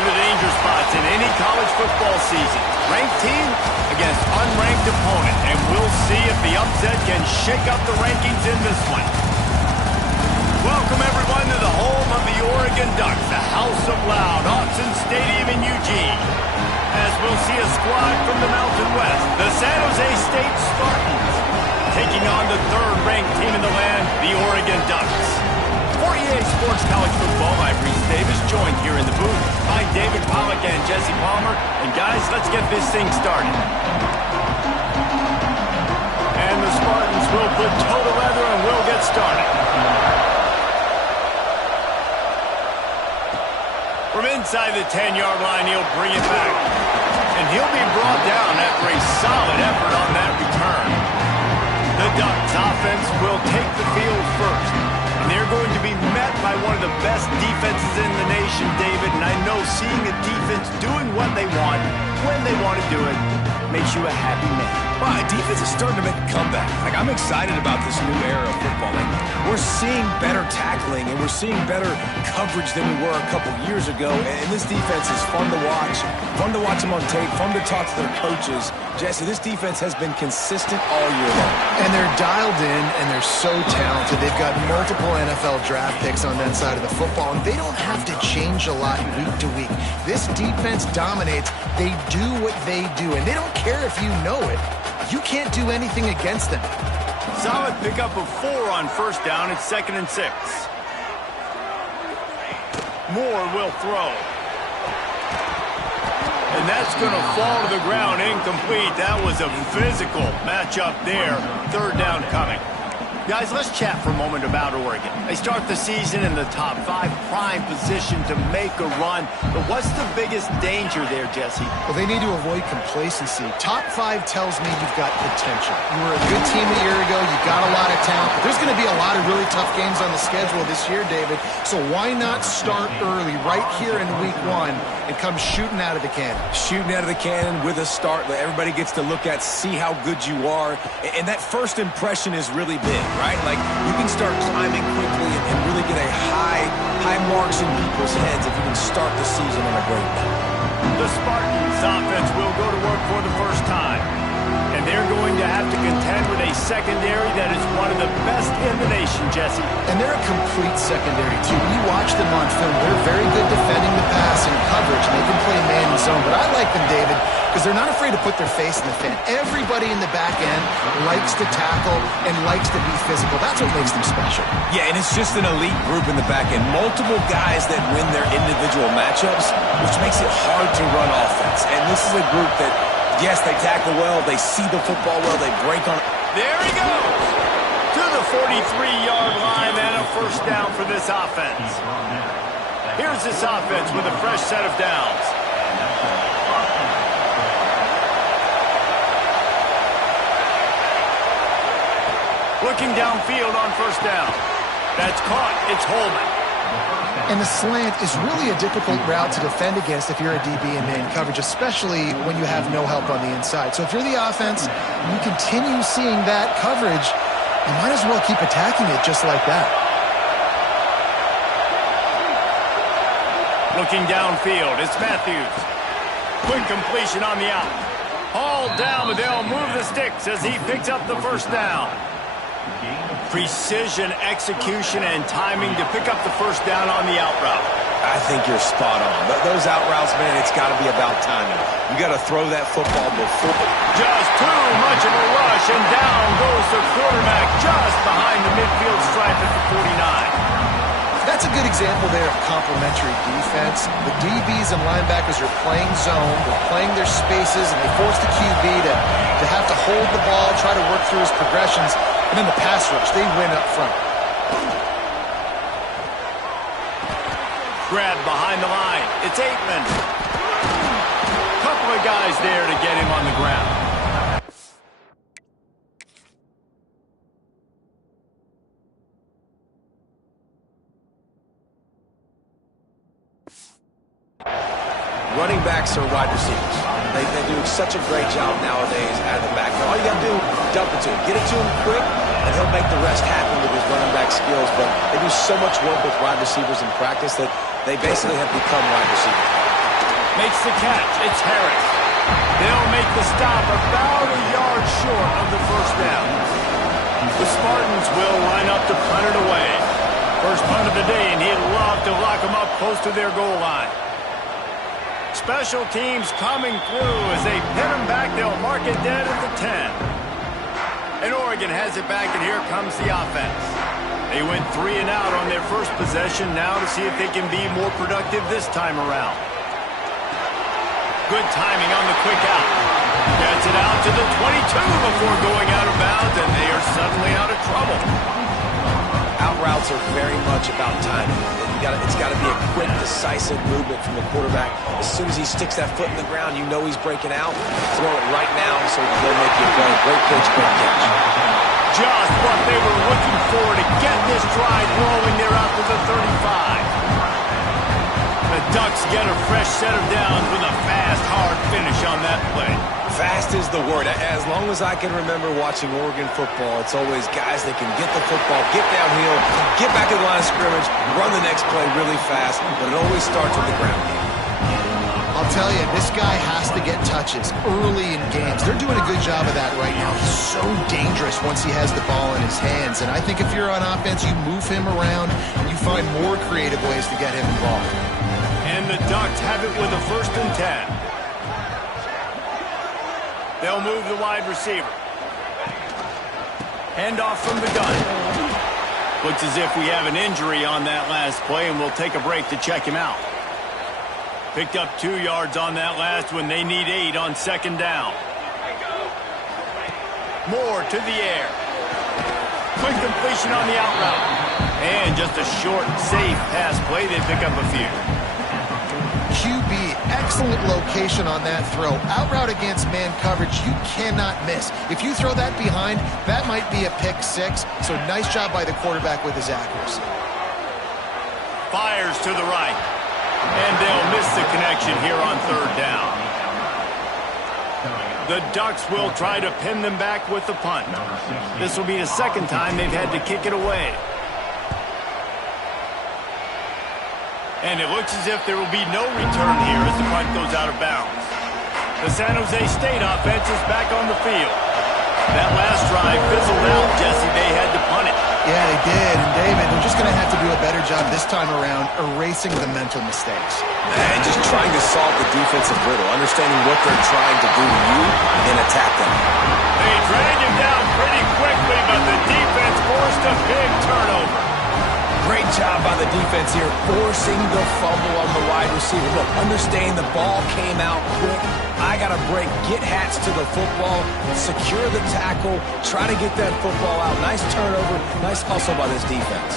of the danger spots in any college football season. Ranked team against unranked opponent, and we'll see if the upset can shake up the rankings in this one. Welcome, everyone, to the home of the Oregon Ducks, the House of Loud, Autzen Stadium in Eugene. As we'll see a squad from the Mountain West, the San Jose State Spartans, taking on the third-ranked team in the land, the Oregon Ducks. For EA Sports College Football, I'm Reese Davis, joined here in the booth by David Pollack and Jesse Palmer. And guys, let's get this thing started. And the Spartans will put toe to leather and we'll get started. From inside the 10-yard line, he'll bring it back. And he'll be brought down after a solid effort on that return. The Ducks offense will take the field first. And they're going to be met by one of the best defenses in the nation, David. And I know seeing a defense doing what they want, when they want to do it, makes you a happy man. Wow, defense is starting to make a comeback. Like, I'm excited about this new era of football. Like, we're seeing better tackling, and we're seeing better coverage than we were a couple years ago. And this defense is fun to watch them on tape, fun to talk to their coaches. Jesse, this defense has been consistent all year long. And they're dialed in, and they're so talented. They've got multiple NFL draft picks on that side of the football, and they don't have to change a lot week to week. This defense dominates. They do what they do, and they don't care if you know it. You can't do anything against them. Solid pickup of 4 on first down. It's 2nd and 6. Moore will throw. And that's going to fall to the ground incomplete. That was a physical matchup there. 3rd down coming. Guys, let's chat for a moment about Oregon. They start the season in the top 5, prime position to make a run. But what's the biggest danger there, Jesse? Well, they need to avoid complacency. Top 5 tells me you've got potential. You were a good team a year ago. You got a lot of talent. But there's going to be a lot of really tough games on the schedule this year, David. So why not start early right here in week 1 and come shooting out of the cannon? Shooting out of the cannon with a start that everybody gets to look at, see how good you are. And that first impression is really big, right? Like, you can start climbing quickly and really get a high marks in people's heads if you can start the season on a great note. The Spartans offense will go to work for the first time. And they're going to have to contend with a secondary that is one of the best in the nation, Jesse. And they're a complete secondary, too. When you watch them on film, they're very good defending the pass and coverage, and they can play man and zone. But I like them, David, because they're not afraid to put their face in the fan. Everybody in the back end likes to tackle and likes to be physical. That's what makes them special. Yeah, and it's just an elite group in the back end. Multiple guys that win their individual matchups, which makes it hard to run offense. And this is a group that, yes, they tackle well, they see the football well, they break on it. There he goes! To the 43-yard line and a first down for this offense. Here's this offense with a fresh set of downs. Looking downfield on first down. That's caught. It's Holman. And the slant is really a difficult route to defend against if you're a DB in man coverage, especially when you have no help on the inside. So if you're the offense and you continue seeing that coverage, you might as well keep attacking it just like that. Looking downfield, it's Matthews. Quick completion on the out. Hauled down, but they'll move the sticks as he picks up the first down. Precision, execution, and timing to pick up the first down on the out route. I think you're spot on. Those out routes, man, it's got to be about timing. You got to throw that football before. Just too much of a rush, and down goes the quarterback just behind the midfield stripe at the 49. That's a good example there of complementary defense. The DBs and linebackers are playing zone, they're playing their spaces, and they force the QB to have to hold the ball, try to work through his progressions. And then the pass rush, they win up front. Grab behind the line. It's Aitman. Couple of guys there to get him on the ground. Running backs are wide receivers. They do such a great job nowadays out of the backfield. All you got to do, dump it to him. Get it to him quick, and he'll make the rest happen with his running back skills. But they do so much work with wide receivers in practice that they basically have become wide receivers. makes the catch. It's Harris. They'll make the stop about a yard short of the first down. The Spartans will line up to punt it away. First punt of the day, and he'd love to lock them up close to their goal line. Special teams coming through as they pin them back. They'll mark it dead at the 10. And Oregon has it back, and here comes the offense. They went 3 and out on their first possession, now to see if they can be more productive this time around. Good timing on the quick out. Gets it out to the 22 before going out of bounds, and they are suddenly out of trouble. Out routes are very much about timing. It's got to be a quick, decisive movement from the quarterback. As soon as he sticks that foot in the ground, you know he's breaking out. Throw it right now so he can go make you a play. Great pitch, great catch. Just what they were looking for to get this drive rolling. They're out to the 35. The Ducks get a fresh set of downs with a fast, hard finish on that play. Fast is the word. As long as I can remember watching Oregon football, it's always guys that can get the football, get downhill, get back to the line of scrimmage, run the next play really fast, but it always starts with the ground game. I'll tell you, this guy has to get touches early in games. They're doing a good job of that right now. He's so dangerous once he has the ball in his hands, and I think if you're on offense, you move him around and you find more creative ways to get him involved. And the Ducks have it with a 1st and 10. They'll move the wide receiver. Handoff from the gun. Looks as if we have an injury on that last play, and we'll take a break to check him out. Picked up 2 yards on that last when they need 8 on 2nd down. Moore to the air. Quick completion on the out route. And just a short, safe pass play. They pick up a few. QB, excellent location on that throw. Out route against man coverage, you cannot miss. If you throw that behind, that might be a pick 6. So nice job by the quarterback with his accuracy. Fires to the right. And they'll miss the connection here on 3rd down. The Ducks will try to pin them back with the punt. This will be the 2nd time they've had to kick it away. And it looks as if there will be no return here as the punt goes out of bounds. The San Jose State offense is back on the field. That last drive fizzled out, Jesse. They had to punt it. Yeah, they did. And David, they're just going to have to do a better job this time around erasing the mental mistakes. And just trying to solve the defensive riddle, understanding what they're trying to do to you and attack them. They dragged him down pretty quickly, but the defense forced a big turnover. Great job by the defense here, forcing the fumble on the wide receiver. Look, understand the ball came out quick. I got to break, get Hats to the football, secure the tackle, try to get that football out. Nice turnover, nice hustle by this defense.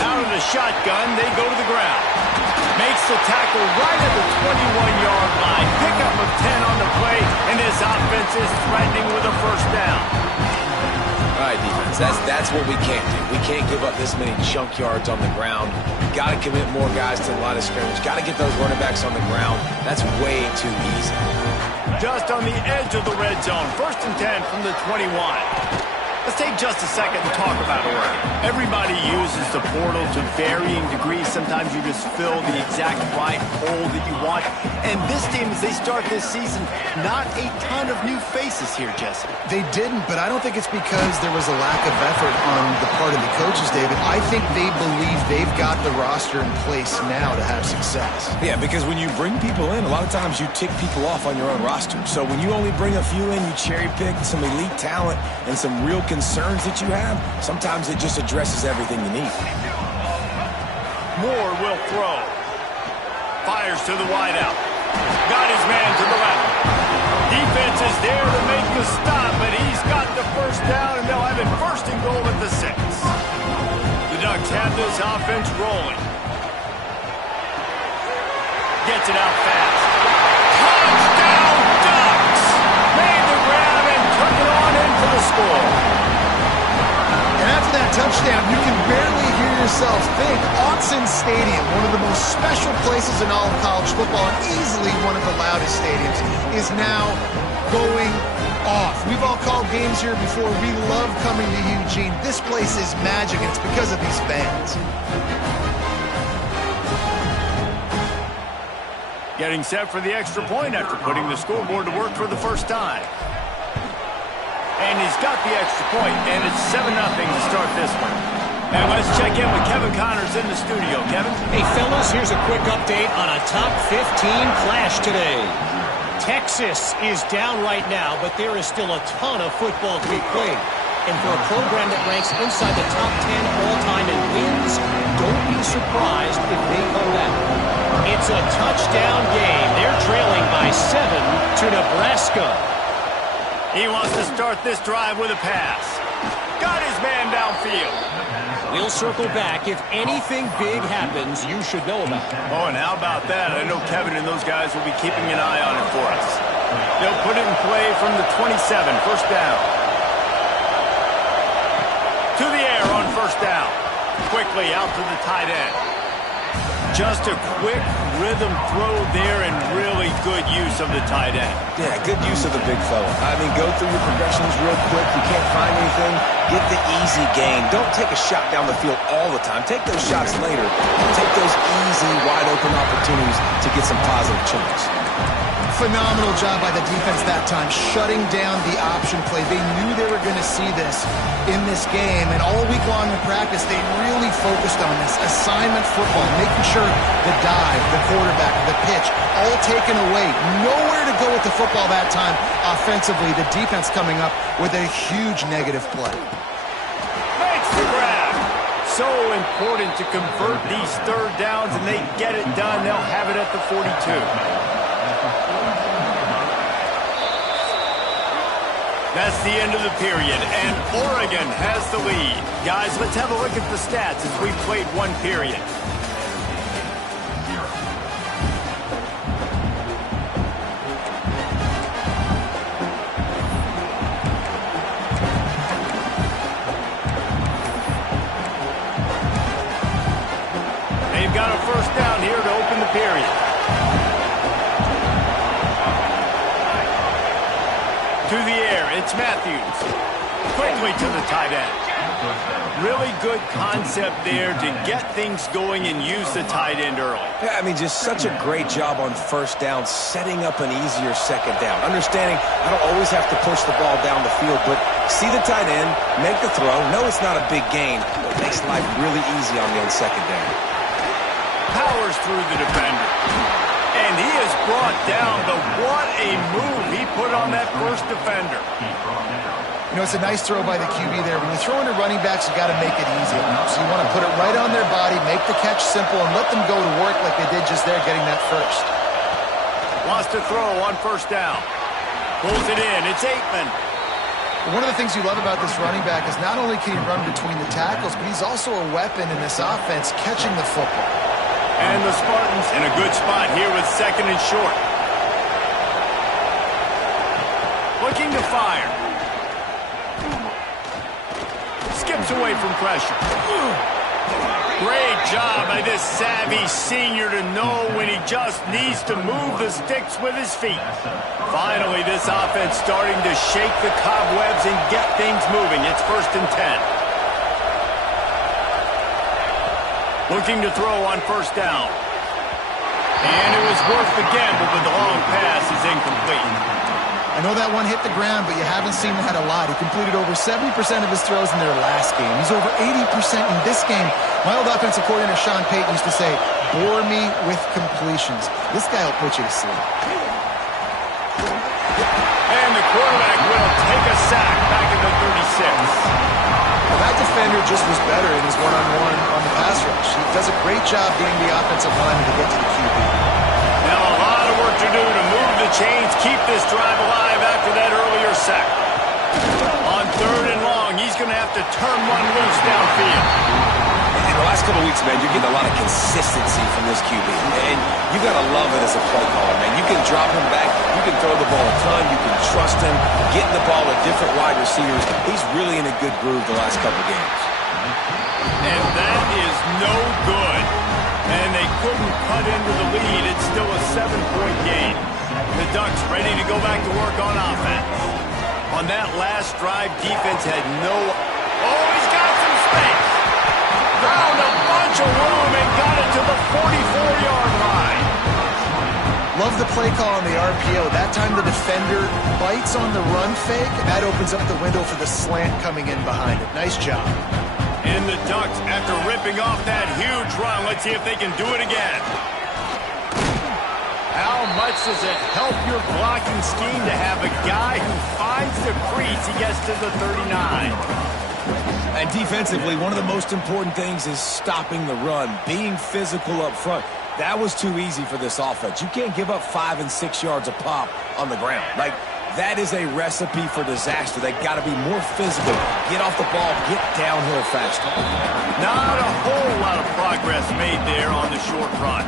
Out of the shotgun, they go to the ground. Makes the tackle right at the 21-yard line. Pickup of 10 on the play, and this offense is threatening with a 1st down. All right, defense, that's what we can't do. We can't give up this many chunk yards on the ground. Got to commit more guys to the line of scrimmage. Got to get those running backs on the ground. That's way too easy. Just on the edge of the red zone. 1st and 10 from the 21. Let's take just a second to talk about Oregon. Everybody uses the portal to varying degrees. Sometimes you just fill the exact right hole that you want. And this team, as they start this season, not a ton of new faces here, Jesse. They didn't, but I don't think it's because there was a lack of effort on the part of the coaches, David. I think they believe they've got the roster in place now to have success. Yeah, because when you bring people in, a lot of times you tick people off on your own roster. So when you only bring a few in, you cherry pick some elite talent and some real concerns that you have, sometimes it just addresses everything you need. Moore will throw. Fires to the wideout. Got his man to the left. Defense is there to make the stop, but he's got the 1st down, and they'll have it 1st and goal at the 6. The Ducks have this offense rolling. Gets it out fast. Touchdown, Ducks! Made the grab and took it on in for the score. And after that touchdown, you can barely hear yourself think. Autzen Stadium, one of the most special places in all of college football, and easily one of the loudest stadiums, is now going off. We've all called games here before. We love coming to Eugene. This place is magic, and it's because of these fans. Getting set for the extra point after putting the scoreboard to work for the first time. And he's got the extra point, and it's 7-0 to start this one. And let's check in with Kevin Connors in the studio. Kevin? Hey, fellas, here's a quick update on a top 15 clash today. Texas is down right now, but there is still a ton of football to be played. And for a program that ranks inside the top 10 all-time in wins, don't be surprised if they come back. It's a touchdown game. They're trailing by 7 to Nebraska. He wants to start this drive with a pass. Got his man downfield. We'll circle back. If anything big happens, you should know about it. Oh, and how about that? I know Kevin and those guys will be keeping an eye on it for us. They'll put it in play from the 27, first down. To the air on first down. Quickly out to the tight end. Just a quick rhythm throw there and really good use of the tight end. Yeah, good use of the big fella. I mean, go through your progressions real quick. You can't find anything, get the easy gain. Don't take a shot down the field all the time. Take those shots later. Take those easy, wide-open opportunities to get some positive chunks. Phenomenal job by the defense that time, shutting down the option play. They knew they were going to see this in this game, and all week long in practice, they really focused on this assignment football, making sure the dive, the quarterback, the pitch, all taken away. Nowhere to go with the football that time offensively. The defense coming up with a huge negative play. Makes the grab. So important to convert these third downs, and they get it done. They'll have it at the 42. That's the end of the period, and Oregon has the lead. Guys, let's have a look at the stats as we've played one period. They've got a first down here to open the period. To the air, it's Matthews. Quickly to the tight end. Really good concept there to get things going and use the tight end early. Yeah, I mean, just such a great job on first down, setting up an easier second down. Understanding I don't always have to push the ball down the field, but see the tight end, make the throw. No, it's not a big gain, but it makes life really easy on me on second down. Powers through the defender. And he is brought down, but what a move he put on that first defender. You know, it's a nice throw by the QB there. When you throw into running backs, you got to make it easy. So you want to put it right on their body, make the catch simple, and let them go to work like they did just there, getting that first. Wants to throw on first down. Pulls it in. It's Aikman. One of the things you love about this running back is not only can he run between the tackles, but he's also a weapon in this offense, catching the football. And the Spartans in a good spot here with second and short. Looking to fire. Skips away from pressure. Great job by this savvy senior to know when he just needs to move the sticks with his feet. Finally, this offense starting to shake the cobwebs and get things moving. It's 1st and 10. Looking to throw on first down. And it was worth the gamble, but the long pass is incomplete. I know that one hit the ground, but you haven't seen that a lot. He completed over 70% of his throws in their last game. He's over 80% in this game. My old offensive coordinator, Sean Payton, used to say, bore me with completions. This guy will put you to sleep. And the quarterback will take a sack back at the 36. Well, that defender just was better in his one-on-one on the pass rush. He does a great job getting the offensive lineman to get to the QB. Now a lot of work to do to move the chains, keep this drive alive after that earlier sack. On 3rd and long, he's going to have to turn one loose downfield. In the last couple of weeks, man, you're getting a lot of consistency from this QB. And you got to love it as a play caller, man. You can drop him back. You can throw the ball a ton. You can trust him. Getting the ball to different wide receivers. He's really in a good groove the last couple of games. And that is no good. And they couldn't cut into the lead. It's still a 7-point game. The Ducks ready to go back to work on offense. On that last drive, defense had no... Oh, he's got some space. Found a bunch of room and got it to the 44-yard line. Love the play call on the RPO. That time the defender bites on the run fake, and that opens up the window for the slant coming in behind it. Nice job. And the Ducks, after ripping off that huge run, let's see if they can do it again. How much does it help your blocking scheme to have a guy who finds the crease, he gets to the 39? And defensively, one of the most important things is stopping the run, being physical up front. That was too easy for this offense. You can't give up 5 and 6 yards a pop on the ground. Like, that is a recipe for disaster. They got to be more physical. Get off the ball, get downhill faster. Not a whole lot of progress made there on the short run.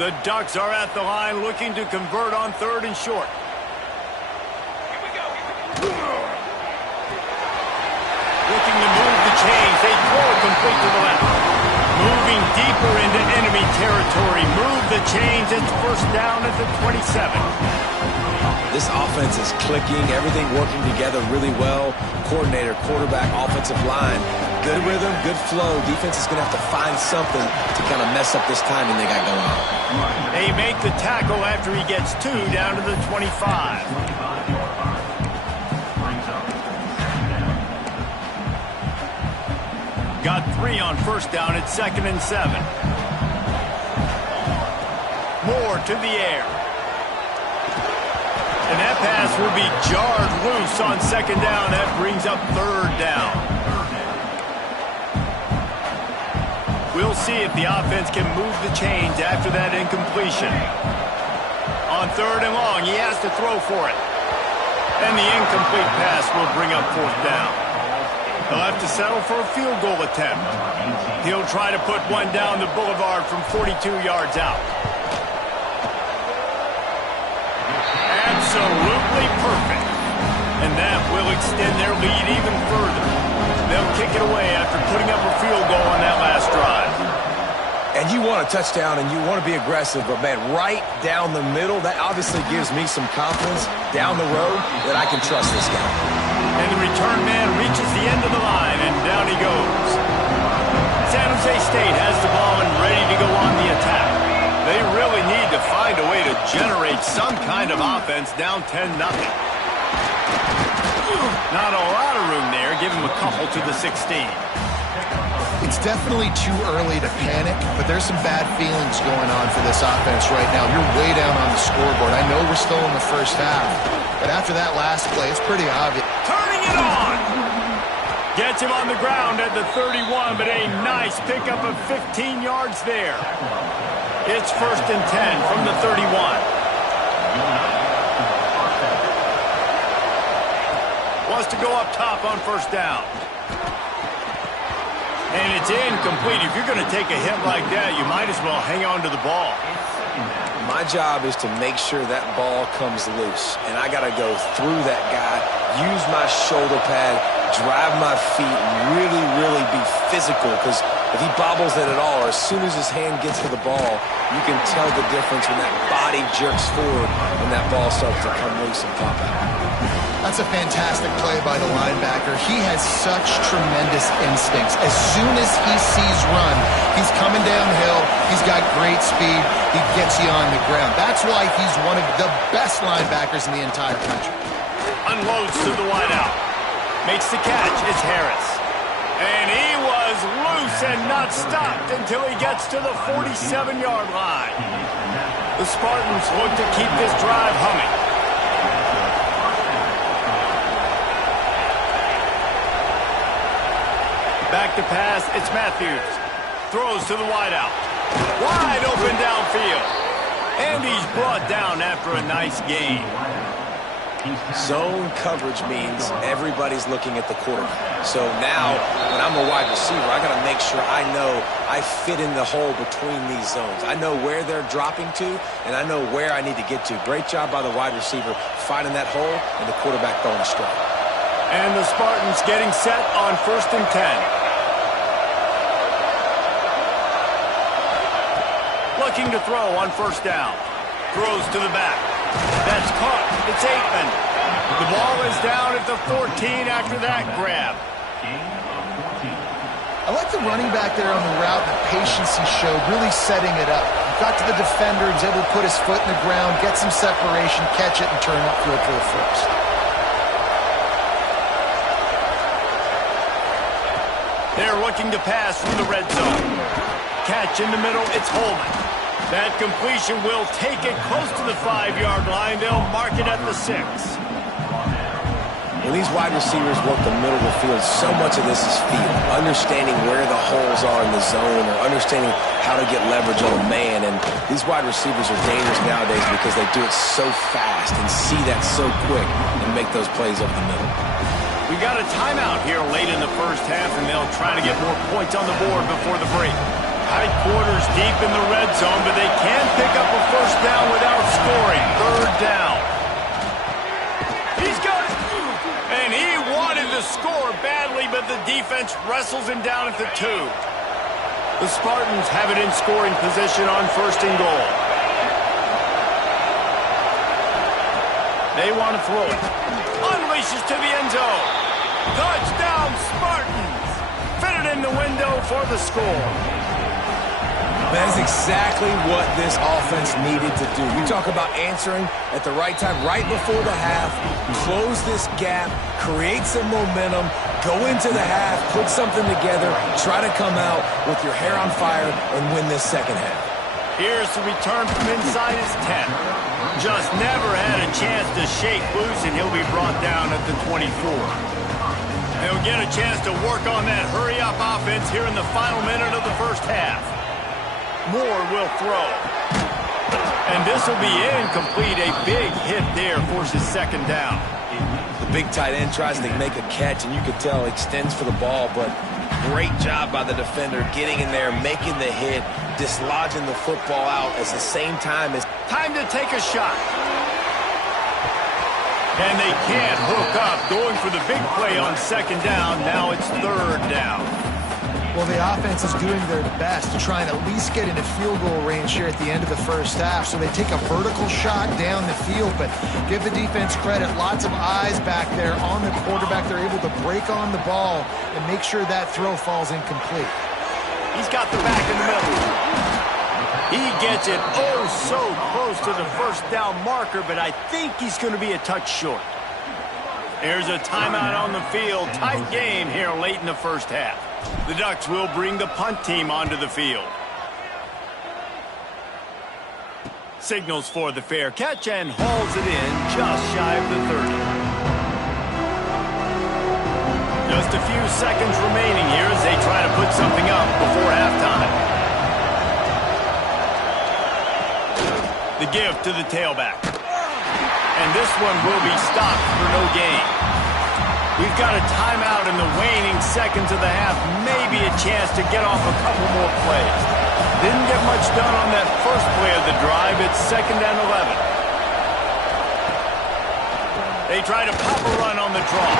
The Ducks are at the line looking to convert on 3rd and short. Looking to move the chains. They throw it complete to the left. Moving deeper into enemy territory. Move the chains. It's first down at the 27. This offense is clicking. Everything working together really well. Coordinator, quarterback, offensive line. Good rhythm, good flow. Defense is going to have to find something to kind of mess up this timing they got going on. They make the tackle after he gets 2 down to the 25. Got 3 on first down at 2nd and 7. Moore to the air. And that pass will be jarred loose on 2nd down. That brings up 3rd down. We'll see if the offense can move the chains after that incompletion. On 3rd and long, he has to throw for it. And the incomplete pass will bring up 4th down. He'll have to settle for a field goal attempt. He'll try to put one down the boulevard from 42 yards out. Absolutely perfect. And that will extend their lead even further. They'll kick it away after putting up a field goal on that last drive. And you want a touchdown and you want to be aggressive, but, man, right down the middle, that obviously gives me some confidence down the road that I can trust this guy. And the return man reaches the end of the line, and down he goes. San Jose State has the ball and ready to go on the attack. They really need to find a way to generate some kind of offense down 10-0. Not a lot of room there. Give him a couple to the 16. It's definitely too early to panic, but there's some bad feelings going on for this offense right now. You're way down on the scoreboard. I know we're still in the first half, but after that last play, it's pretty obvious. Turning it on! Gets him on the ground at the 31, but a nice pickup of 15 yards there. It's 1st and 10 from the 31. Wants to go up top on 1st down. And it's incomplete. If you're going to take a hit like that, you might as well hang on to the ball. My job is to make sure that ball comes loose. And I got to go through that guy, use my shoulder pad, drive my feet, and really, really be physical. Because if he bobbles it at all, or as soon as his hand gets to the ball, you can tell the difference when that body jerks forward when that ball starts to come loose and pop out. That's a fantastic play by the linebacker. He has such tremendous instincts. As soon as he sees run, he's coming downhill. He's got great speed. He gets you on the ground. That's why he's one of the best linebackers in the entire country. Unloads to the wideout. Makes the catch. It's Harris. And he was loose and not stopped until he gets to the 47-yard line. The Spartans look to keep this drive humming. Back to pass, it's Matthews. Throws to the wideout. Wide open downfield. And he's brought down after a nice gain. Zone coverage means everybody's looking at the quarterback. So now, when I'm a wide receiver, I got to make sure I know I fit in the hole between these zones. I know where they're dropping to, and I know where I need to get to. Great job by the wide receiver finding that hole, and the quarterback throwing a strike. And the Spartans getting set on 1st and 10. Looking to throw on 1st down. Throws to the back. That's caught. It's Aikman. The ball is down at the 14 after that grab. I like the running back there on the route, the patience he showed, really setting it up. He got to the defender, he was able to put his foot in the ground, get some separation, catch it, and turn upfield for the first. They're looking to pass from the red zone. Catch in the middle, it's Holman. That completion will take it close to the 5-yard line. They'll mark it at the 6. When these wide receivers work the middle of the field, so much of this is feel. Understanding where the holes are in the zone or understanding how to get leverage on a man. And these wide receivers are dangerous nowadays because they do it so fast and see that so quick and make those plays over the middle. We got a timeout here late in the first half, and they'll try to get more points on the board before the break. Tight quarters deep in the red zone, but they can pick up a first down without scoring. Third down. He's got it. And he wanted to score badly, but the defense wrestles him down at the 2. The Spartans have it in scoring position on first and goal. They want to throw it. Unleashes to the end zone. Touchdown, Spartans. Fitted in the window for the score. That is exactly what this offense needed to do. We talk about answering at the right time, right before the half, close this gap, create some momentum, go into the half, put something together, try to come out with your hair on fire and win this second half. Here's the return from inside his 10. Just never had a chance to shake loose, and he'll be brought down at the 24. They'll get a chance to work on that hurry-up offense here in the final minute of the first half. Moore will throw. And this will be incomplete. A big hit there forces second down. The big tight end tries to make a catch, and you could tell extends for the ball, but great job by the defender getting in there, making the hit, dislodging the football out at the same time as... Time to take a shot. And they can't hook up, going for the big play on second down. Now it's third down. Well, the offense is doing their best to try and at least get into field goal range here at the end of the first half. So they take a vertical shot down the field, but give the defense credit. Lots of eyes back there on the quarterback. They're able to break on the ball and make sure that throw falls incomplete. He's got the back in the middle. He gets it oh so close to the first down marker, but I think he's going to be a touch short. There's a timeout on the field. Tight game here late in the first half. The Ducks will bring the punt team onto the field. Signals for the fair catch and hauls it in just shy of the 30. Just a few seconds remaining here as they try to put something up before halftime. The give to the tailback. And this one will be stopped for no gain. We've got a timeout in the waning seconds of the half. Maybe a chance to get off a couple more plays. Didn't get much done on that first play of the drive. It's 2nd and 11. They try to pop a run on the draw.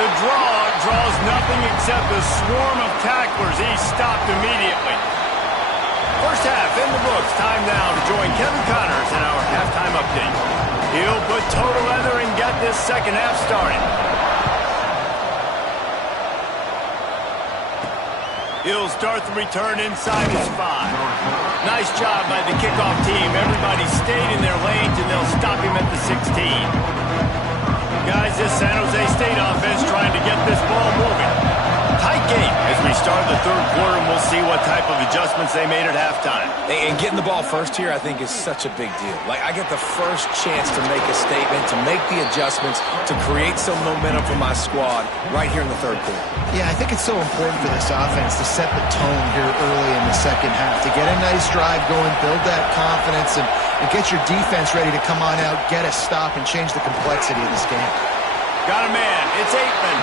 The draw draws nothing except a swarm of tacklers. He's stopped immediately. First half in the books. Time now to join Kevin Connors in our halftime update. He'll put total leather and get this second half started. He'll start the return inside his 5. Nice job by the kickoff team. Everybody stayed in their lanes, and they'll stop him at the 16. Guys, this San Jose State offense trying to get this ball moving. Tight game as we start the third quarter, and we'll see what type of adjustments they made at halftime. And getting the ball first here, I think, is such a big deal. Like, I get the first chance to make a statement, to make the adjustments, to create some momentum for my squad right here in the third quarter. Yeah, I think it's so important for this offense to set the tone here early in the second half, to get a nice drive going, build that confidence, and get your defense ready to come on out, get a stop, and change the complexity of this game. Got a man. It's Aikman.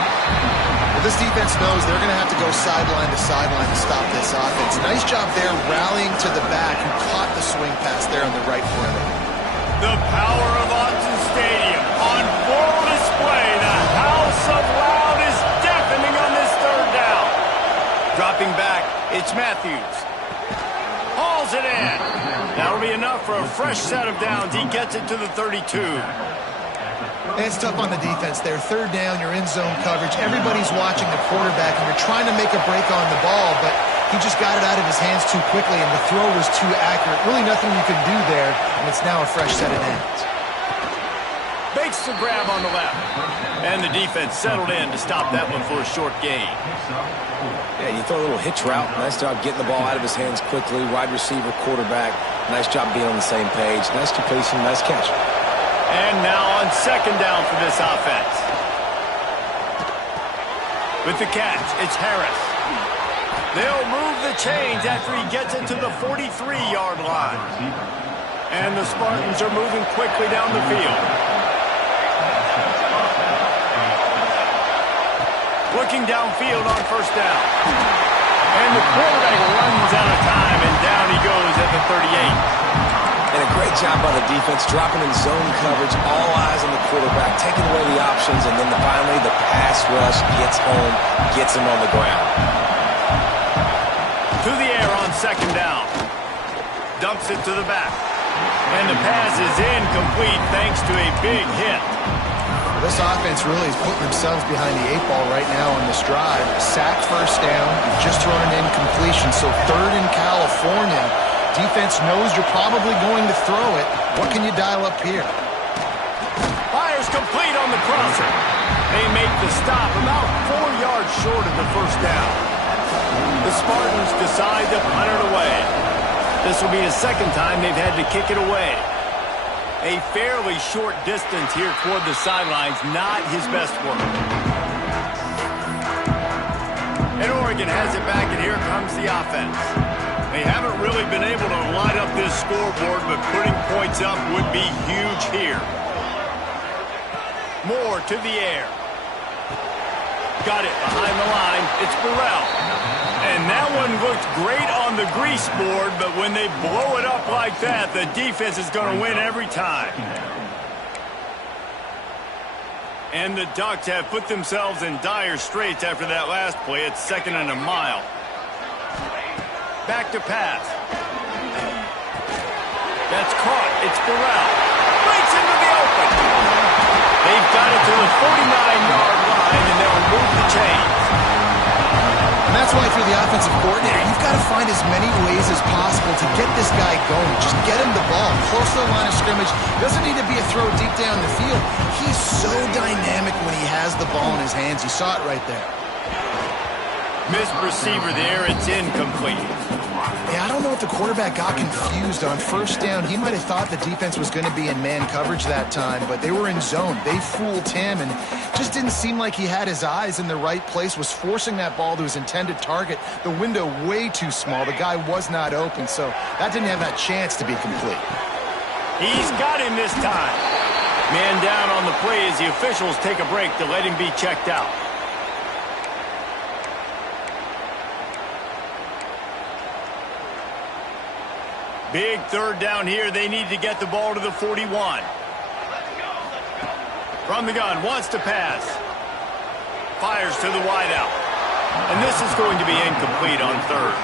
Well, this defense knows they're going to have to go sideline to sideline to stop this offense. Nice job there rallying to the back, who caught the swing pass there on the right perimeter. The power of Autzen Stadium on full display. The house of loud is deafening on this third down. Dropping back, it's Matthews. Hauls it in. That'll be enough for a fresh set of downs. He gets it to the 32. It's tough on the defense there. Third down, you're in zone coverage. Everybody's watching the quarterback, and you're trying to make a break on the ball, but he just got it out of his hands too quickly, and the throw was too accurate. Really nothing you can do there, and it's now a fresh set of downs. Bakes the grab on the left. And the defense settled in to stop that one for a short gain. Yeah, you throw a little hitch route. Nice job getting the ball out of his hands quickly. Wide receiver, quarterback. Nice job being on the same page. Nice completion, nice catch. And now on second down for this offense. With the catch, it's Harris. They'll move the chains after he gets it to the 43-yard line. And the Spartans are moving quickly down the field. Looking downfield on first down. And the quarterback runs out of time, and down he goes at the 38. And a great job by the defense, dropping in zone coverage, all eyes on the quarterback, taking away the options, and then finally the pass rush gets home, gets him on the ground. Through the air on second down. Dumps it to the back. And the pass is incomplete thanks to a big hit. This offense really is putting themselves behind the 8-ball right now on this drive. Sacked first down, you've just thrown an incompletion, so third in California. Defense knows you're probably going to throw it. What can you dial up here? Fires complete on the crosser. They make the stop about 4 yards short of the first down. The Spartans decide to punt it away. This will be the second time they've had to kick it away. A fairly short distance here toward the sidelines, not his best work. And Oregon has it back, and here comes the offense. They haven't really been able to light up this scoreboard, but putting points up would be huge here. Moore to the air. Got it behind the line. It's Burrell. And that one looked great on the grease board, but when they blow it up like that, the defense is going to win every time. And the Ducks have put themselves in dire straits after that last play. It's second and a mile. Back to pass. That's caught. It's Burrell. Breaks into the open. They've got it to the 49-yard line, and they'll move the chains. And that's why, if you're the offensive coordinator, you've got to find as many ways as possible to get this guy going. Just get him the ball close to the line of scrimmage. Doesn't need to be a throw deep down the field. He's so dynamic when he has the ball in his hands. You saw it right there. Missed receiver there. It's incomplete. Yeah, I don't know if the quarterback got confused on first down. He might have thought the defense was going to be in man coverage that time, but they were in zone. They fooled him, and just didn't seem like he had his eyes in the right place, was forcing that ball to his intended target. The window way too small. The guy was not open, so that didn't have that chance to be complete. He's got him this time. Man down on the play as the officials take a break to let him be checked out. Big third down here. They need to get the ball to the 41. From the gun, wants to pass. Fires to the wideout. And this is going to be incomplete on third.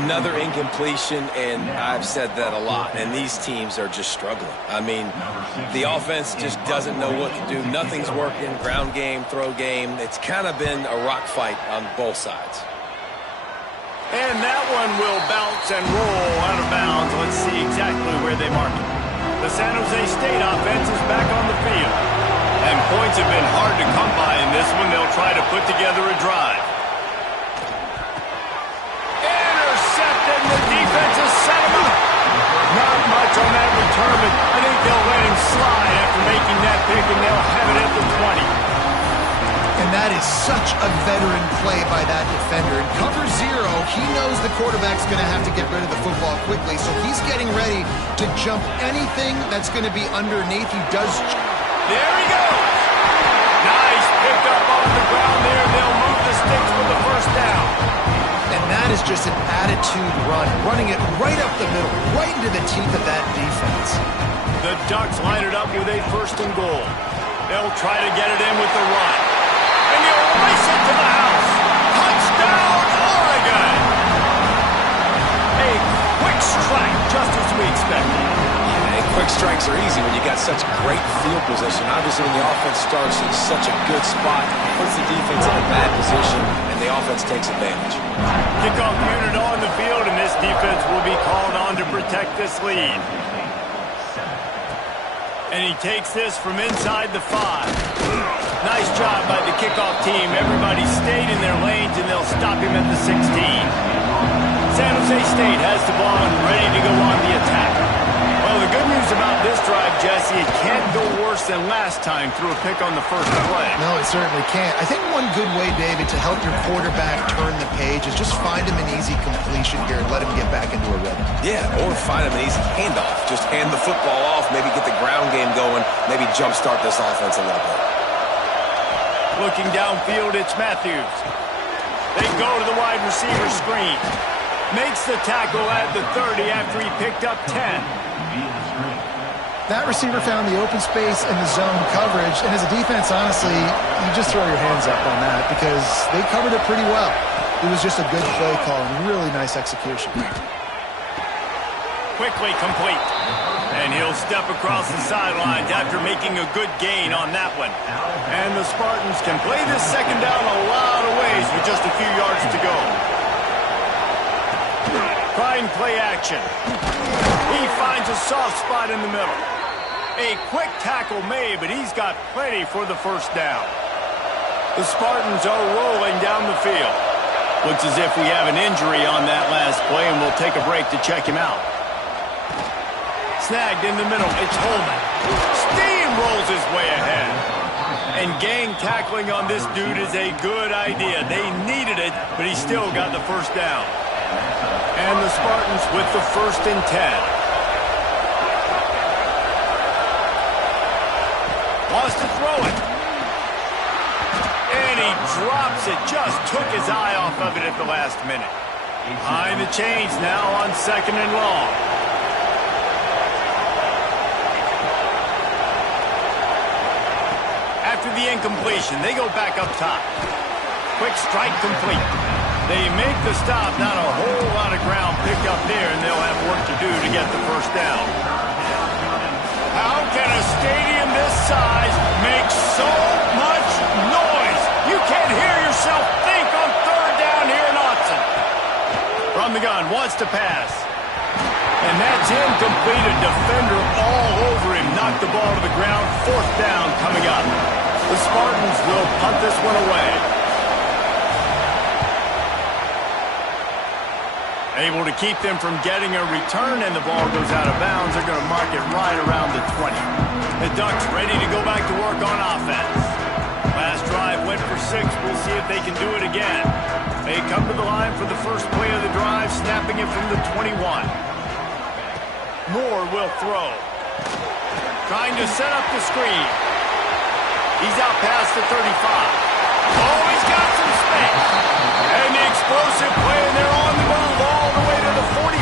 Another incompletion, and I've said that a lot, and these teams are just struggling. I mean, the offense just doesn't know what to do. Nothing's working. Ground game, throw game. It's kind of been a rock fight on both sides. And that one will bounce and roll out of bounds. Let's see exactly where they mark it. The San Jose State offense is back on the field. And points have been hard to come by in this one. They'll try to put together a drive. Intercepted, and the defense has set him up. Not much on that return, but I think they'll let him slide after making that pick, and they'll have it at the 20. And that is such a veteran play by that defender. In cover zero, he knows the quarterback's going to have to get rid of the football quickly, so he's getting ready to jump anything that's going to be underneath. He does. There he goes. Nice pickup on the ground there. They'll move the sticks for the first down. And that is just an attitude run, running it right up the middle, right into the teeth of that defense. The Ducks line it up with a first and goal. They'll try to get it in with the run. And you'll race it to the house. Touchdown, Oregon! A quick strike, just as we expected. A quick strikes are easy when you got such great field position. Obviously, when the offense starts in such a good spot, it puts the defense in a bad position, and the offense takes advantage. Kickoff unit on the field, and this defense will be called on to protect this lead. And he takes this from inside the 5. Nice job by the kickoff team. Everybody stayed in their lanes, and they'll stop him at the 16. San Jose State has the ball and ready to go on the attack. Well, the good news about this drive, Jesse, it can't go worse than last time through a pick on the first play. No, it certainly can't. I think one good way, David, to help your quarterback turn the page is just find him an easy completion here and let him get back into a rhythm. Yeah, or find him an easy handoff. Just hand the football off, maybe get the ground game going, maybe jumpstart this offense a little bit. Looking downfield, it's Matthews. They go to the wide receiver screen. Makes the tackle at the 30 after he picked up 10. That receiver found the open space in the zone coverage, and as a defense, honestly, you just throw your hands up on that because they covered it pretty well. It was just a good play call and really nice execution. Quickly complete. And he'll step across the sidelines after making a good gain on that one. And the Spartans can play this second down a lot of ways with just a few yards to go. Trying play action. He finds a soft spot in the middle. A quick tackle made, but he's got plenty for the first down. The Spartans are rolling down the field. Looks as if we have an injury on that last play, and we'll take a break to check him out. Snagged in the middle. It's Holman. Steamrolls his way ahead. And gang tackling on this dude is a good idea. They needed it, but he still got the first down. And the Spartans with the 1st and 10. Wants to throw it. And he drops it. Just took his eye off of it at the last minute. Behind the chains now on 2nd and long. After the incompletion, they go back up top. Quick strike complete. They make the stop, not a whole lot of ground picked up there, and they'll have work to do to get the first down. How can a stadium this size make so much noise? You can't hear yourself think on 3rd down here in Autzen. From the gun, wants to pass. And that's incomplete. A defender all over him. Knocked the ball to the ground. 4th down coming up. The Spartans will punt this one away. Able to keep them from getting a return, and the ball goes out of bounds. They're going to mark it right around the 20. The Ducks ready to go back to work on offense. Last drive went for 6. We'll see if they can do it again. They come to the line for the first play of the drive, snapping it from the 21. Moore will throw. Trying to set up the screen. He's out past the 35. Oh, he's got some space. And the explosive play, and they're on the move all the way to the 44.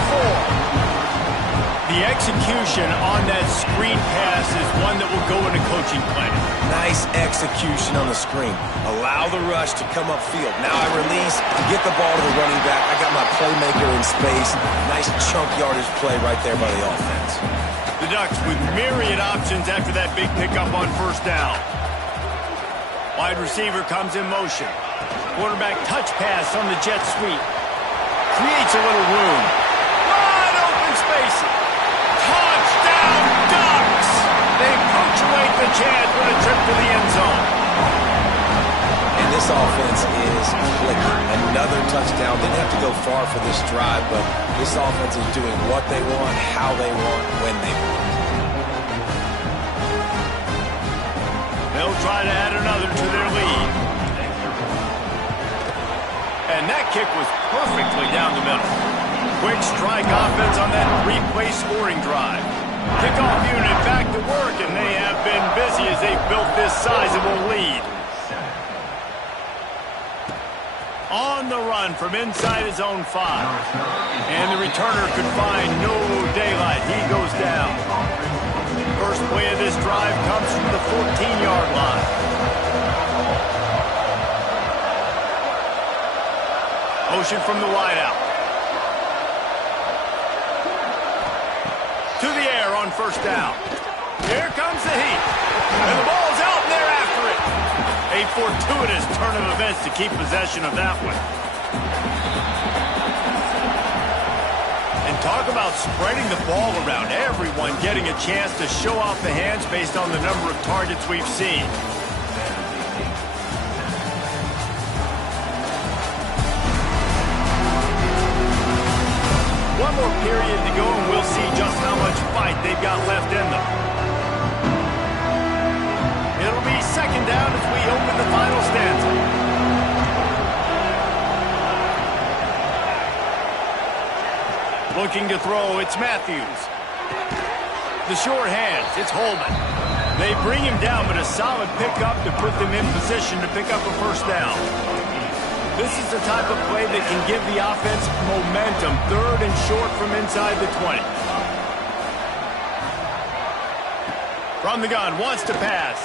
The execution on that screen pass is one that will go in a coaching plan. Nice execution on the screen. Allow the rush to come upfield. Now I release, get the ball to the running back. I got my playmaker in space. Nice chunk yardage play right there by the offense. The Ducks with myriad options after that big pickup on 1st down. Wide receiver comes in motion. Quarterback touch pass on the jet sweep. Creates a little room. Wide open space. Touchdown Ducks! They punctuate the chance with a trip to the end zone. And this offense is clicking. Another touchdown. Didn't have to go far for this drive, but this offense is doing what they want, how they want, when they want. They'll try to add another to their lead. And that kick was perfectly down the middle. Quick strike offense on that 3-play scoring drive. Kickoff unit back to work, and they have been busy as they've built this sizable lead. On the run from inside his own 5. And the returner could find no daylight. He goes down. First play of this drive comes from the 14-yard line. Motion from the wideout. to the air on first down. Here comes the heat. And the ball's out, and they're after it. A fortuitous turn of events to keep possession of that one. And talk about spreading the ball around. Everyone getting a chance to show off the hands based on the number of targets we've seen. One more period to go, and we'll see just how much fight they've got left in them. It'll be second down as we open the final stanza. Looking to throw, it's Matthews. The short hands, it's Holman. They bring him down, but a solid pickup to put them in position to pick up a first down. This is the type of play that can give the offense momentum. Third and short from inside the 20. From the gun, wants to pass.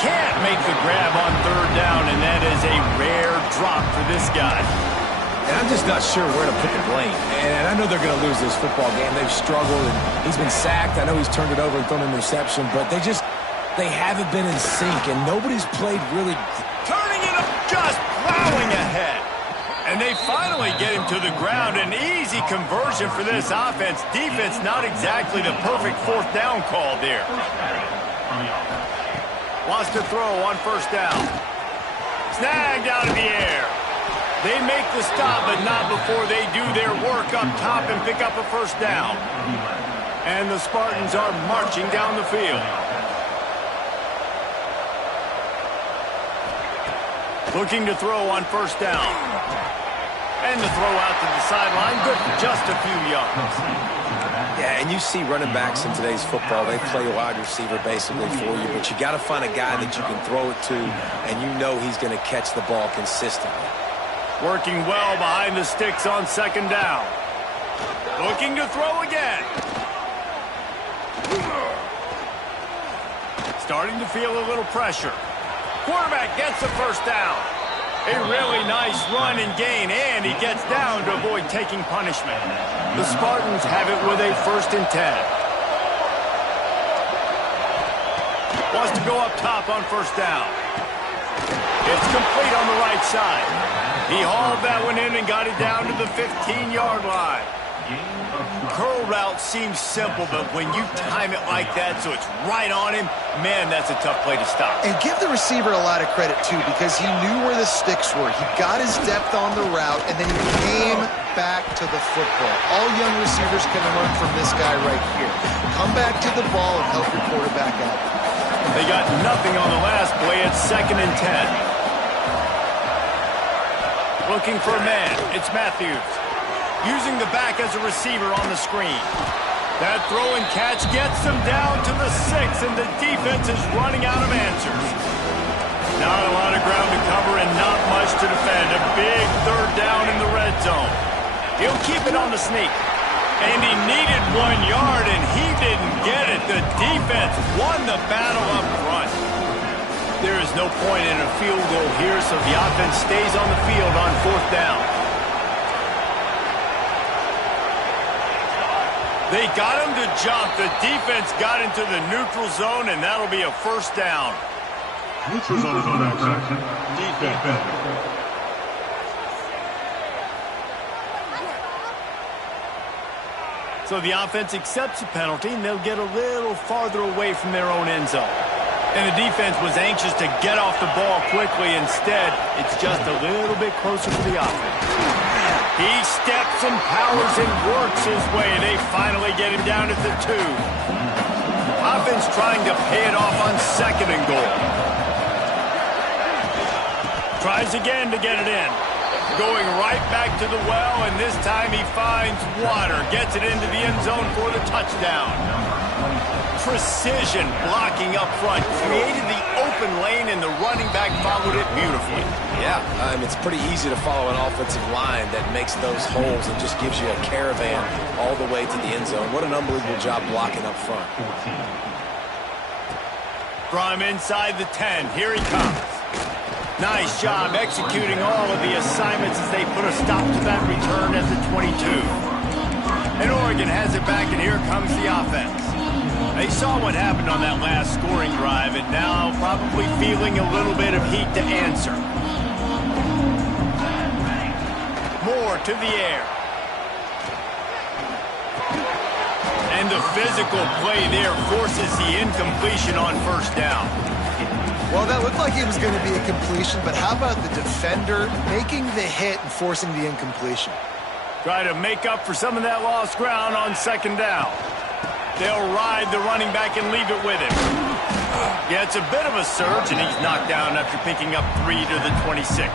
Can't make the grab on third down, and that is a rare drop for this guy. And I'm just not sure where to put the blame. And I know they're going to lose this football game. They've struggled, and he's been sacked. I know he's turned it over and thrown an interception, but they haven't been in sync, and nobody's played really. Turning it up, just plowing ahead. And they finally get him to the ground. An easy conversion for this offense. Defense not exactly the perfect fourth down call there. Wants to throw on first down. Snagged out of the air. They make the stop, but not before they do their work up top and pick up a first down. And the Spartans are marching down the field. Looking to throw on first down. And the throw out to the sideline, good for just a few yards. Yeah, and you see running backs in today's football, they play wide receiver basically for you, but you got to find a guy that you can throw it to, and you know he's going to catch the ball consistently. Working well behind the sticks on second down. Looking to throw again. Starting to feel a little pressure. Quarterback gets the first down. A really nice run and gain, and he gets down to avoid taking punishment. The Spartans have it with a 1st and 10. Wants to go up top on first down. It's complete on the right side. He hauled that one in and got it down to the 15-yard line. Curl route seems simple, but when you time it like that so it's right on him, man, that's a tough play to stop. And give the receiver a lot of credit, too, because he knew where the sticks were. He got his depth on the route, and then he came back to the football. All young receivers can learn from this guy right here. Come back to the ball and help your quarterback out. They got nothing on the last play. It's 2nd and 10. Looking for a man. It's Matthews. Using the back as a receiver on the screen. That throw and catch gets them down to the 6, and the defense is running out of answers. Not a lot of ground to cover and not much to defend. A big third down in the red zone. He'll keep it on the sneak. And he needed 1 yard, and he didn't get it. The defense won the battle up front. There is no point in a field goal here, so the offense stays on the field on 4th down. They got him to jump. The defense got into the neutral zone, and that'll be a first down. Neutral zone is on action. Defense. So the offense accepts the penalty, and they'll get a little farther away from their own end zone. And the defense was anxious to get off the ball quickly. Instead, it's just a little bit closer for the offense. He steps and powers and works his way. They finally get him down at the 2. Offense trying to pay it off on 2nd and goal. Tries again to get it in. Going right back to the well, and this time he finds water. Gets it into the end zone for the touchdown. Precision blocking up front. Created the open lane, and the running back followed it beautifully. Yeah, it's pretty easy to follow an offensive line that makes those holes and just gives you a caravan all the way to the end zone. What an unbelievable job blocking up front. From inside the 10, here he comes. Nice job executing all of the assignments as they put a stop to that return at the 22. And Oregon has it back, and here comes the offense. They saw what happened on that last scoring drive, and now probably feeling a little bit of heat to answer. Moore to the air. And the physical play there forces the incompletion on first down. Well, that looked like it was going to be a completion, but how about the defender making the hit and forcing the incompletion? Try to make up for some of that lost ground on second down. They'll ride the running back and leave it with him. Yeah, it's a bit of a surge, and he's knocked down after picking up 3 to the 26.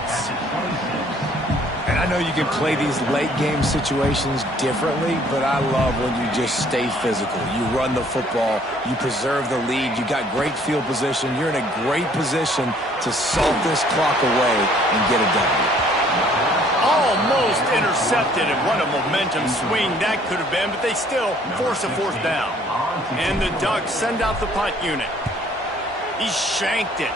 And I know you can play these late-game situations differently, but I love when you just stay physical. You run the football, you preserve the lead, you got great field position, you're in a great position to salt this clock away and get it done. Almost intercepted, and what a momentum swing that could have been, but they still force a fourth down. And the Ducks send out the punt unit. He shanked it.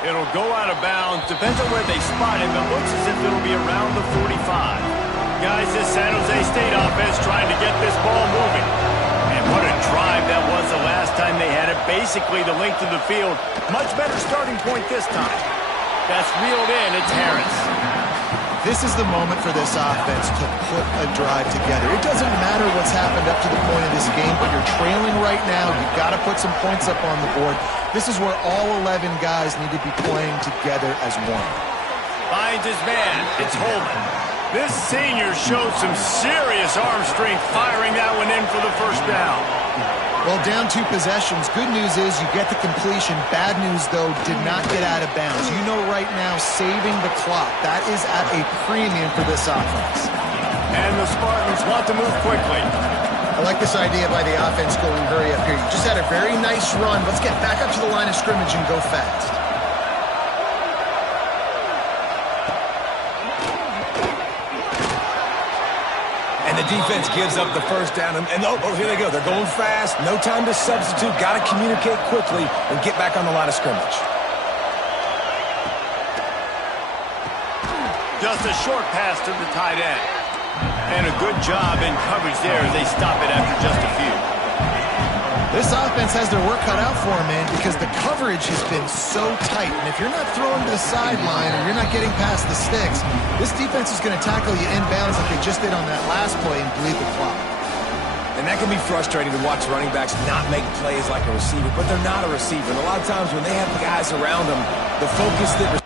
It'll go out of bounds. Depends on where they spot it, but looks as if it'll be around the 45. Guys, this San Jose State offense trying to get this ball moving. And what a drive that was the last time they had it. Basically the length of the field. Much better starting point this time. That's reeled in. It's Harris. This is the moment for this offense to put a drive together. It doesn't matter what's happened up to the point of this game, but you're trailing right now. You've got to put some points up on the board. This is where all 11 guys need to be playing together as one. Finds his man. It's Holman. This senior showed some serious arm strength firing that one in for the first down. Well, down 2 possessions. Good news is you get the completion. Bad news, though, did not get out of bounds. You know right now, saving the clock. That is at a premium for this offense. And the Spartans want to move quickly. I like this idea by the offense going hurry up here. You just had a very nice run. Let's get back up to the line of scrimmage and go fast. And the defense gives up the first down. And oh, here they go. They're going fast. No time to substitute. Got to communicate quickly and get back on the line of scrimmage. Just a short pass to the tight end. And a good job in coverage there as they stop it after just a few. This offense has their work cut out for them, man, because the coverage has been so tight. And if you're not throwing to the sideline or you're not getting past the sticks, this defense is going to tackle you inbounds like they just did on that last play and bleed the clock. And that can be frustrating to watch running backs not make plays like a receiver, but they're not a receiver. And a lot of times when they have guys around them, the focus that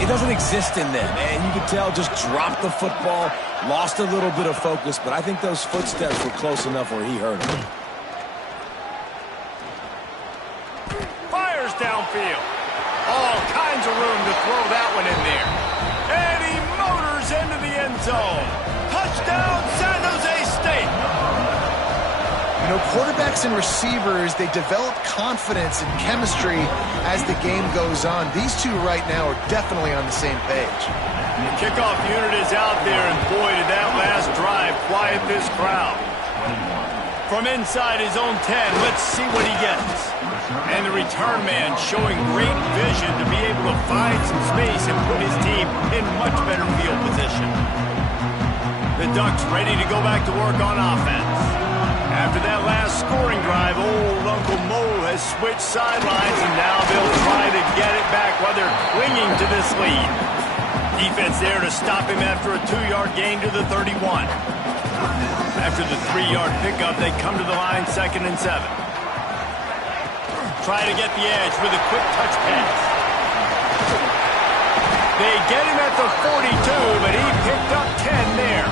it doesn't exist in them, and you can tell just dropped the football, lost a little bit of focus, but I think those footsteps were close enough where he heard them. Fires downfield. All kinds of room to throw that one in there. And he motors into the end zone. Touchdown, San Jose State. You know, quarterbacks and receivers, they develop confidence and chemistry as the game goes on. These two right now are definitely on the same page. The kickoff unit is out there, and boy, did that last drive quiet this crowd. From inside his own 10, let's see what he gets. And the return man showing great vision to be able to find some space and put his team in much better field position. The Ducks ready to go back to work on offense. After that last scoring drive, old Uncle Mo has switched sidelines, and now they'll try to get it back while they're clinging to this lead. Defense there to stop him after a 2-yard gain to the 31. After the 3-yard pickup, they come to the line 2nd and 7. Try to get the edge with a quick touch pass. They get him at the 42, but he picked up 10 there.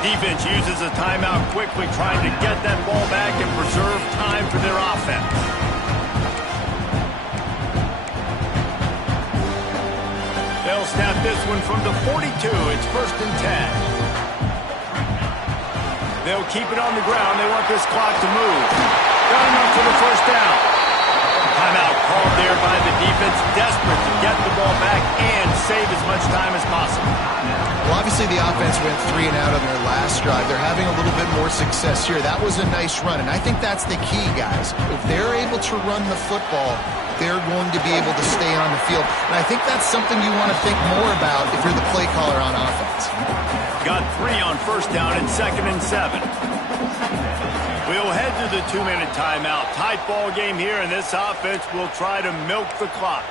Defense uses a timeout quickly, trying to get that ball back and preserve time for their offense. They'll snap this one from the 42. It's 1st and 10. They'll keep it on the ground. They want this clock to move. Got enough for the 1st down. Timeout called there by the defense, desperate to get the ball back and save as much time as possible. Well, obviously the offense went 3 and out on their last drive. They're having a little bit more success here. That was a nice run, and I think that's the key, guys. If they're able to run the football, they're going to be able to stay on the field. And I think that's something you want to think more about if you're the play caller on offense. Got 3 on 1st down and 2nd and 7. We'll head to the 2-minute timeout. Tight ball game here, and this offense will try to milk the clock.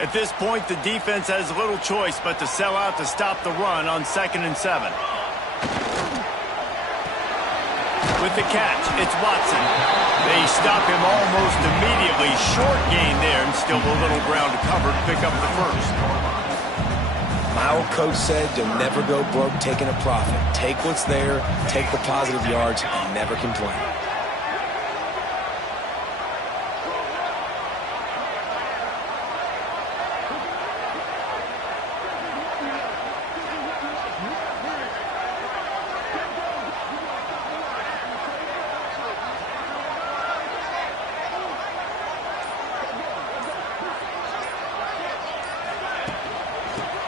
At this point, the defense has little choice but to sell out to stop the run on 2nd and 7. With the catch, it's Watson. They stop him almost immediately. Short gain there, and still a little ground to cover to pick up the 1st. My old coach said you'll never go broke taking a profit. Take what's there, take the positive yards, and never complain.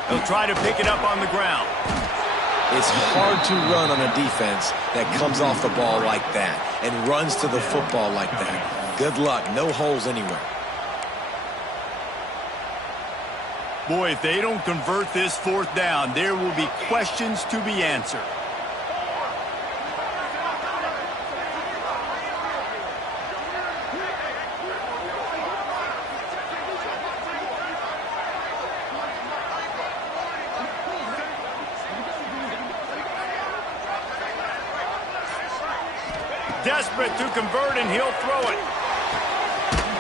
They'll try to pick it up on the ground. It's hard to run on a defense that comes off the ball like that and runs to the football like that. Good luck. No holes anywhere. Boy, if they don't convert this 4th down, there will be questions to be answered. Desperate to convert, and he'll throw it.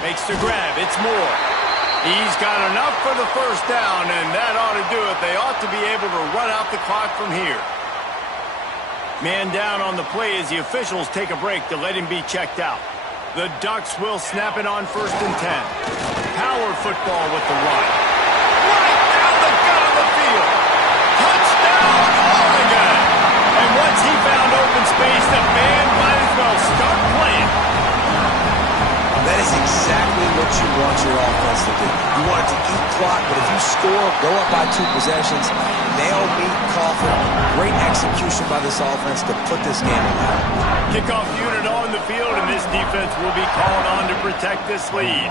Makes the grab. It's Moore. He's got enough for the 1st down, and that ought to do it. They ought to be able to run out the clock from here. Man down on the play as the officials take a break to let him be checked out. The Ducks will snap it on 1st and 10. Power football with the run. Right down the gut of the field. Touchdown, Oregon! And once he found open space, the band might as well start playing. That is exactly what you want your offense to do. You want it to eat clock, but if you score, go up by 2 possessions, nail, meet, coffin. Great execution by this offense to put this game away. Kickoff unit on the field, and this defense will be called on to protect this lead.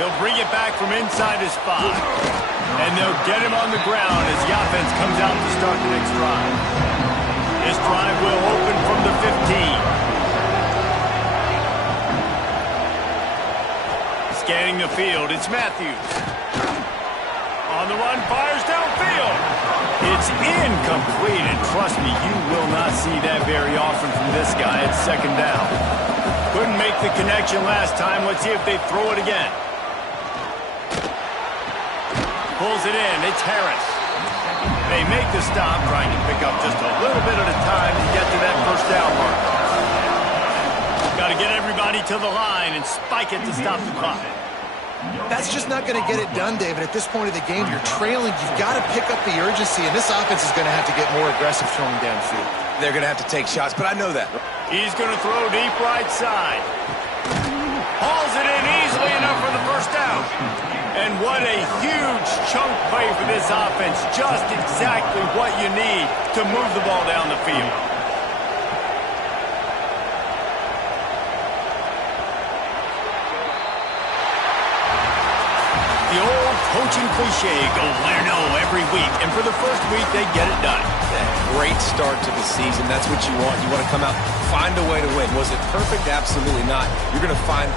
He'll bring it back from inside his 5. And they'll get him on the ground as the offense comes out to start the next drive. This drive will open from the 15. Scanning the field, it's Matthews. On the run, fires downfield. It's incomplete, and trust me, you will not see that very often from this guy. It's 2nd down. Couldn't make the connection last time. Let's see if they throw it again. Pulls it in. It's Harris. They make the stop, trying to pick up just a little bit at a time to get to that 1st down mark. Got to get everybody to the line and spike it to stop the clock. That's just not going to get it done, David. At this point of the game, you're trailing. You've got to pick up the urgency, and this offense is going to have to get more aggressive throwing downfield. They're going to have to take shots, but I know that. He's going to throw deep right side. Hauls it in easily enough for the 1st down. And what a huge chunk play for this offense. Just exactly what you need to move the ball down the field. The old coaching cliche, go win or know every week, and for the first week, they get it done. Great start to the season. That's what you want. You want to come out, find a way to win. Was it perfect? Absolutely not. You're going to find things